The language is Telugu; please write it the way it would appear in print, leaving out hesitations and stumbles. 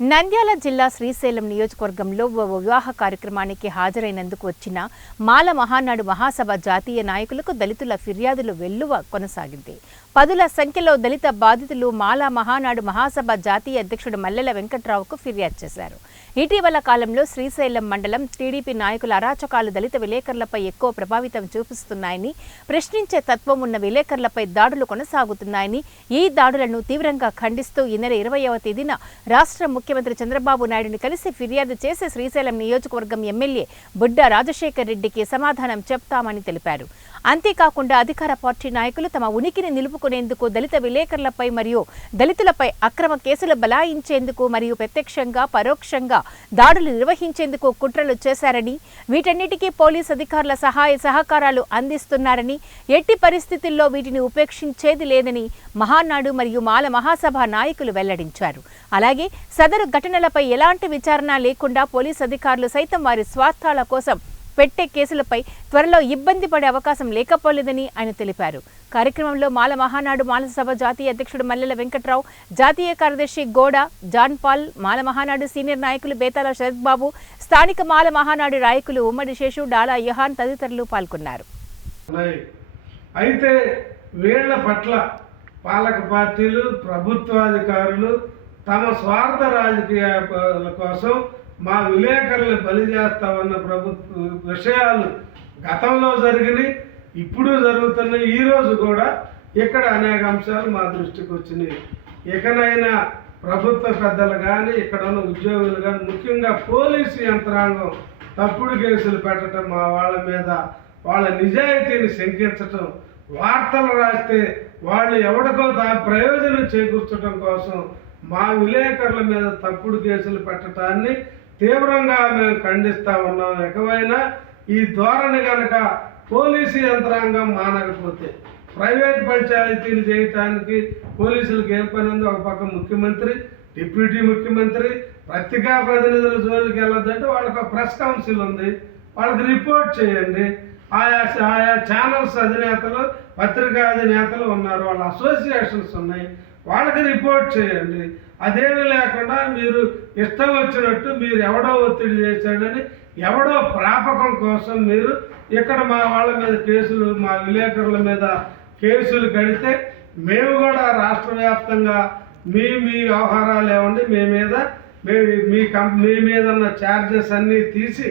నంద్యాల జిల్లా శ్రీశైలం నియోజకవర్గంలో ఓ వివాహ కార్యక్రమానికి హాజరైనందుకు వచ్చిన మాల మహానాడు మహాసభ జాతీయ నాయకులకు దళితుల ఫిర్యాదులు వెల్లువ కొనసాగింది. పదుల సంఖ్యలో దళిత బాధితులు మాల మహానాడు మహాసభ జాతీయ అధ్యక్షుడు మల్లెల వెంకట్రావుకు ఫిర్యాదు చేశారు. ఇటీవల కాలంలో శ్రీశైలం మండలం టీడీపీ నాయకుల అరాచకాలు దళిత విలేకరులపై ఎక్కువ ప్రభావితం చూపిస్తున్నాయని, ప్రశ్నించే తత్వం ఉన్న విలేకరులపై దాడులు కొనసాగుతున్నాయని, ఈ దాడులను తీవ్రంగా ఖండిస్తూ ఈ నెల 20వ తేదీన రాష్ట్ర ముఖ్యమంత్రి చంద్రబాబు నాయుడుని కలిసి ఫిర్యాదు చేసి శ్రీశైలం నియోజకవర్గం ఎమ్మెల్యే బుడ్డా రాజశేఖర్ రెడ్డికి సమాధానం చెప్తామని తెలిపారు. అంతేకాకుండా అధికార పార్టీ నాయకులు తమ ఉనికిని నిలుపుకునేందుకు దళిత విలేకరులపై మరియు దళితులపై అక్రమ కేసులు బలాయించేందుకు మరియు ప్రత్యక్షంగా పరోక్షంగా దాడులు నిర్వహించేందుకు కుట్రలు చేశారని, వీటన్నిటికీ పోలీస్ అధికారుల సహాయ సహకారాలు అందిస్తున్నారని, ఎట్టి పరిస్థితుల్లో వీటిని ఉపేక్షించేది లేదని మహానాడు మరియు మాల మహాసభ నాయకులు వెల్లడించారు. అలాగే సదరు ఘటనలపై ఎలాంటి విచారణ లేకుండా పోలీస్ అధికారులు సైతం వారి స్వార్థాల కోసం పెట్టే కేసులపై త్వరలో ఇబ్బంది పడే అవకాశం లేకపోలేదని ఆయన తెలిపారు. కార్యక్రమంలో మాల మహానాడు మాలసభ జాతీయ అధ్యక్షుడు మల్లెల వెంకట్రావు, జాతీయ కార్యదర్శి గోడ జాన్ పాల్, మాల మహానాడు సీనియర్ నాయకులు బేతాల శరత్ బాబు, స్థానిక మాల మహానాడు నాయకులు ఉమ్మడి శేషు, డాలా యుహాన్ తదితరులు పాల్గొన్నారు. అయితే వీళ్ల పట్ల పాలక పార్టీలు, ప్రభుత్వాధికారులు తమ స్వార్థ రాజకీయాల కోసం మా విలేకరులు బలి చేస్తామన్న ప్రభుత్వ విషయాలు గతంలో జరిగినాయి, ఇప్పుడు జరుగుతున్నాయి. ఈరోజు కూడా ఇక్కడ అనేక అంశాలు మా దృష్టికి వచ్చినాయి. ఇకనైనా ప్రభుత్వ పెద్దలు కానీ, ఇక్కడ ఉన్న ఉద్యోగులు కానీ, ముఖ్యంగా పోలీసు యంత్రాంగం తప్పుడు కేసులు పెట్టడం, మా వాళ్ళ మీద వాళ్ళ నిజాయితీని శంకించటం, వార్తలు రాస్తే వాళ్ళు ఎవడికో ప్రయోజనం చేకూర్చడం కోసం మా విలేకరుల మీద తప్పుడు కేసులు పెట్టడాన్ని తీవ్రంగా మేము ఖండిస్తూ ఉన్నాం. ఎకవైనా ఈ ధోరణి కనుక పోలీసు యంత్రాంగం మానకపోతే ప్రైవేట్ పంచాయతీలు చేయటానికి పోలీసులకు ఏం పని ఉంది? ఒక పక్క ముఖ్యమంత్రి, డిప్యూటీ ముఖ్యమంత్రి, పత్రికా ప్రతినిధుల జోలికి వెళ్ళొద్దంటే వాళ్ళకి ప్రెస్ కౌన్సిల్ ఉంది, వాళ్ళకి రిపోర్ట్ చేయండి. ఆయా ఛానల్స్ అధినేతలు, పత్రికా అధినేతలు ఉన్నారు, వాళ్ళ అసోసియేషన్స్ ఉన్నాయి, వాళ్ళకి రిపోర్ట్ చేయండి. అదేమీ లేకుండా మీరు ఇష్టం వచ్చినట్టు మీరు ఎవడో ఒత్తిడి చేశాడని ఎవడో ప్రాపకం కోసం మీరు ఇక్కడ మా వాళ్ళ మీద కేసులు, మా విలేకరుల మీద కేసులు కడితే మేము కూడా రాష్ట్ర వ్యాప్తంగా మీ వ్యవహారాలు ఏమండి మీ మీద ఉన్న ఛార్జెస్ అన్నీ తీసి